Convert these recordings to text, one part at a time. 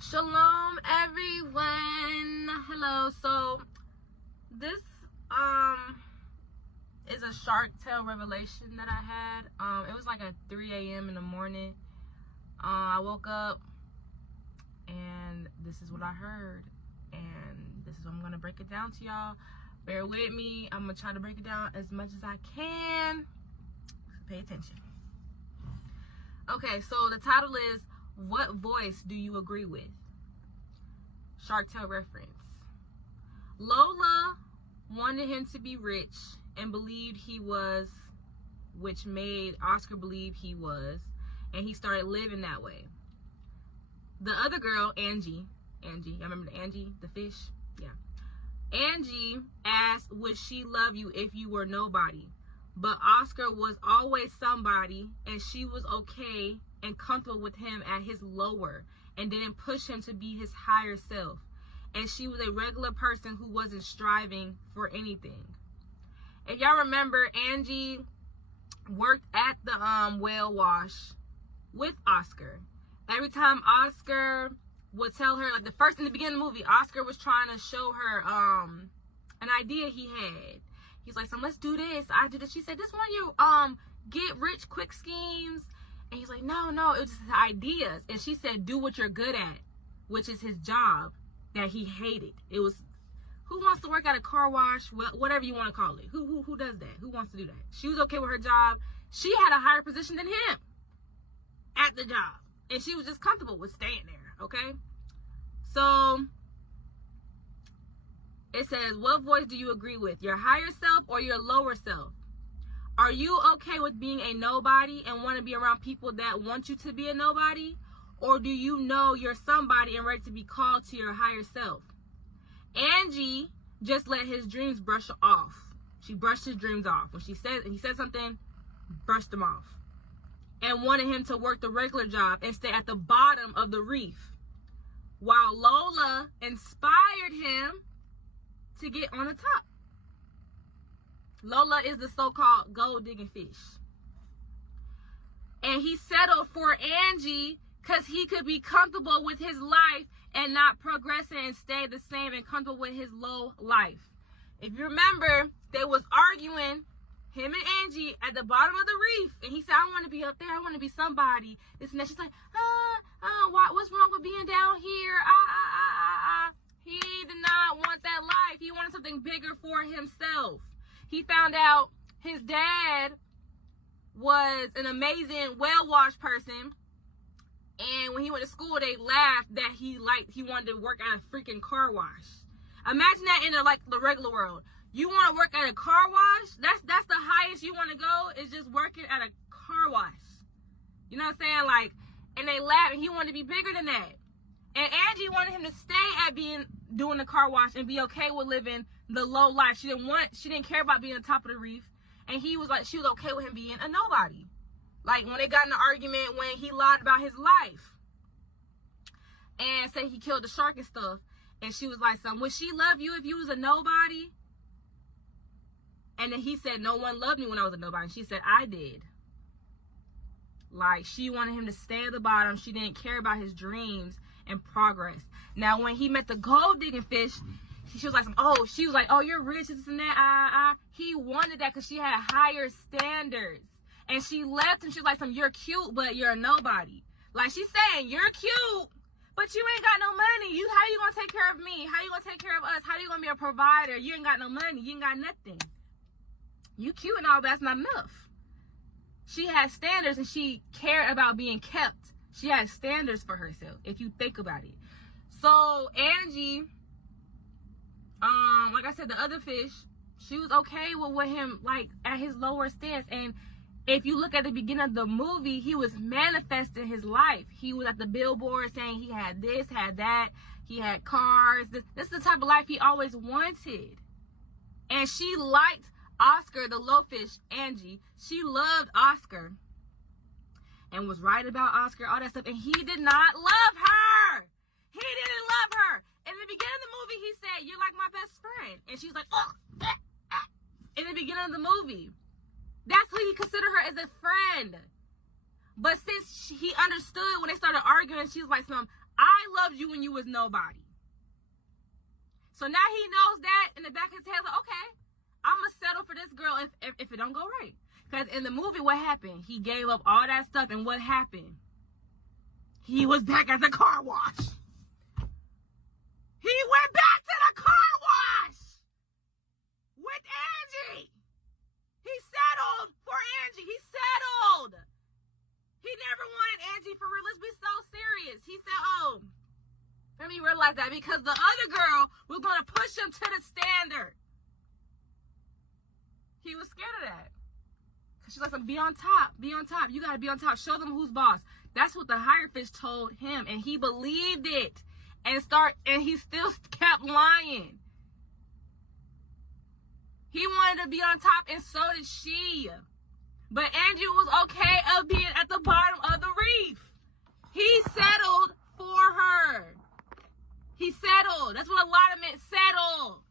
Shalom, everyone. Hello. So this is a Shark Tale revelation that I had. It was like at 3 a.m. in the morning. I woke up and this is what I heard, and this is what I'm gonna break it down to y'all. Bear with me. I'm gonna try to break it down as much as I can. Pay attention. Okay, so the title is, what voice do you agree with? Shark Tale reference. Lola wanted him to be rich and believed he was, which made Oscar believe he was, and he started living that way. The other girl, Angie, I remember Angie, the fish? Yeah. Angie asked, would she love you if you were nobody? But Oscar was always somebody, and she was okay and comfortable with him at his lower and didn't push him to be his higher self. And she was a regular person who wasn't striving for anything. If y'all remember, Angie worked at the whale wash with Oscar. Every time Oscar would tell her, like the first in the beginning of the movie, Oscar was trying to show her an idea he had. He's like, so let's do this. I do this. She said, this one of you get rich quick schemes. And he's like, no, it was just ideas. And she said, do what you're good at, which is his job that he hated. It was, who wants to work at a car wash? Well, whatever you want to call it. Who does that? Who wants to do that? She was okay with her job. She had a higher position than him at the job. And she was just comfortable with staying there, okay? So it says, what voice do you agree with? Your higher self or your lower self? Are you okay with being a nobody and want to be around people that want you to be a nobody? Or do you know you're somebody and ready to be called to your higher self? Angie just let his dreams brush off. She brushed his dreams off. When he said something, brushed them off. And wanted him to work the regular job and stay at the bottom of the reef. While Lola inspired him to get on the top. Lola is the so-called gold-digging fish. And he settled for Angie because he could be comfortable with his life and not progressing and stay the same and comfortable with his low life. If you remember, they was arguing, him and Angie, at the bottom of the reef. And he said, I want to be up there. I want to be somebody. This and that. She's like, what's wrong with being down here? He did not want that life. He wanted something bigger for himself. He found out his dad was an amazing whale wash person. And when he went to school, they laughed that he wanted to work at a freaking car wash. Imagine that in the regular world. You want to work at a car wash? That's the highest you want to go, is just working at a car wash. You know what I'm saying? And they laughed, and he wanted to be bigger than that. And Angie wanted him to stay at doing the car wash and be okay with living the low life. She didn't care about being on top of the reef. And she was okay with him being a nobody. When they got in an argument when he lied about his life and said he killed the shark and stuff. And she was like, would she love you if you was a nobody? And then he said, no one loved me when I was a nobody. And she said, I did. She wanted him to stay at the bottom. She didn't care about his dreams and progress. Now, when he met the gold digging fish, she was like, oh, you're rich, this and that. He wanted that because she had higher standards. And she left him. She was like, you're cute, but you're a nobody. She's saying, you're cute, but you ain't got no money. How you gonna take care of me? How you gonna take care of us? How you gonna be a provider? You ain't got no money. You ain't got nothing. You cute and all, but that's not enough. She had standards and she cared about being kept. She had standards for herself, if you think about it. So Angie, like I said, the other fish, she was okay with him at his lower stance. And if you look at the beginning of the movie, he was manifesting his life. He was at the billboard saying he had this, had that, he had cars. This is the type of life he always wanted. And she liked Oscar, the low fish, Angie. She loved Oscar and was right about Oscar, all that stuff. And he did not love her. He didn't love her. In the beginning of the movie, he said, you're like my best friend. And she's like, oh. In the beginning of the movie. That's who he considered her as a friend. But since he understood when they started arguing, she was like, I loved you when you was nobody. So now he knows that in the back of his head, like, okay, I'm going to settle for this girl if it don't go right. Because in the movie, what happened? He gave up all that stuff, and what happened? He was back at the car wash. He went back to the car wash with Angie. He settled for Angie. He settled. He never wanted Angie for real. Let's be so serious. He said, oh, let me realize that because the other girl was going to push him to the standard. He was scared of that. She's like, be on top. Be on top. You got to be on top. Show them who's boss. That's what the higher fish told him. And he believed it. And he still kept lying. He wanted to be on top, and so did she. But Angie was okay of being at the bottom of the reef. He settled for her. He settled. That's what a lot of men settle.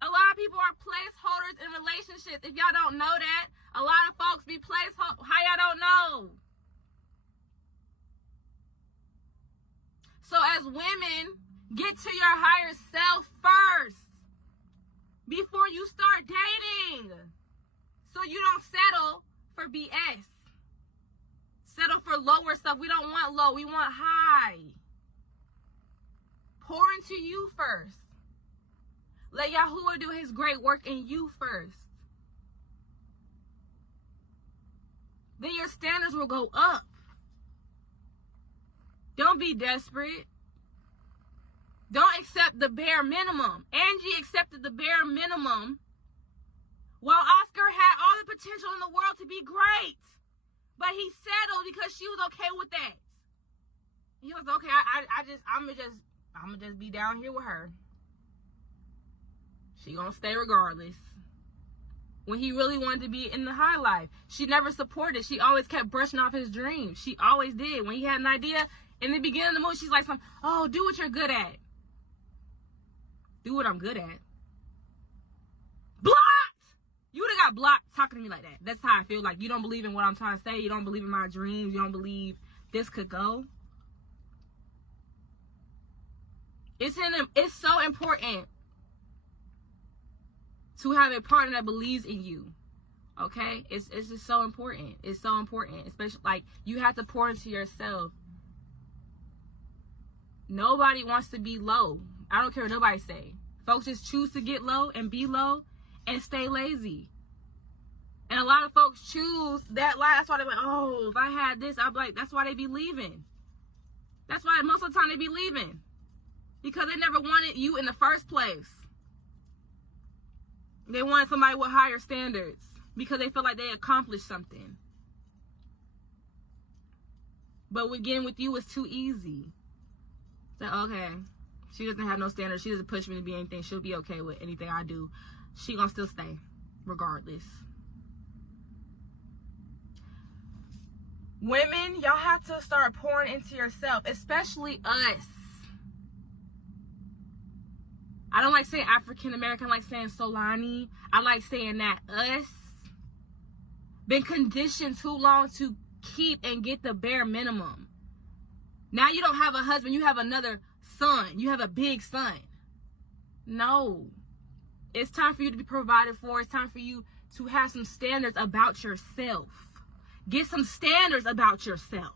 A lot of people are placeholders in relationships. If y'all don't know that, a lot of folks be placeholders. How y'all don't know? So as women, get to your higher self first before you start dating. So you don't settle for BS. Settle for lower stuff. We don't want low. We want high. Pour into you first. Let Yahuwah do his great work in you first. Then your standards will go up. Don't be desperate. Don't accept the bare minimum. Angie accepted the bare minimum while Oscar had all the potential in the world to be great. But he settled because she was okay with that. He was okay, I'm gonna just be down here with her. She gonna stay regardless. When he really wanted to be in the high life. She never supported. She always kept brushing off his dreams. She always did. When he had an idea, in the beginning of the movie, she's like, oh, do what you're good at. Do what I'm good at. Blocked! You would have got blocked talking to me like that. That's how I feel. Like, you don't believe in what I'm trying to say. You don't believe in my dreams. You don't believe this could go. It's so important to have a partner that believes in you. Okay? It's just so important. It's so important. Especially, like, you have to pour into yourself. Nobody wants to be low. I don't care what nobody say. Folks just choose to get low and be low and stay lazy. And a lot of folks choose that life. That's why they're like, oh, if I had this, I'd be like, that's why they be leaving. That's why most of the time they be leaving. Because they never wanted you in the first place. They wanted somebody with higher standards because they feel like they accomplished something. But getting with you was too easy. So, okay, she doesn't have no standards. She doesn't push me to be anything. She'll be okay with anything I do. She gonna still stay, regardless. Women, y'all have to start pouring into yourself, especially us. I don't like saying African American. I like saying Solani. I like saying that us. Been conditioned too long to keep and get the bare minimum. Now you don't have a husband. You have another son. You have a big son. No. It's time for you to be provided for. It's time for you to have some standards about yourself. Get some standards about yourself.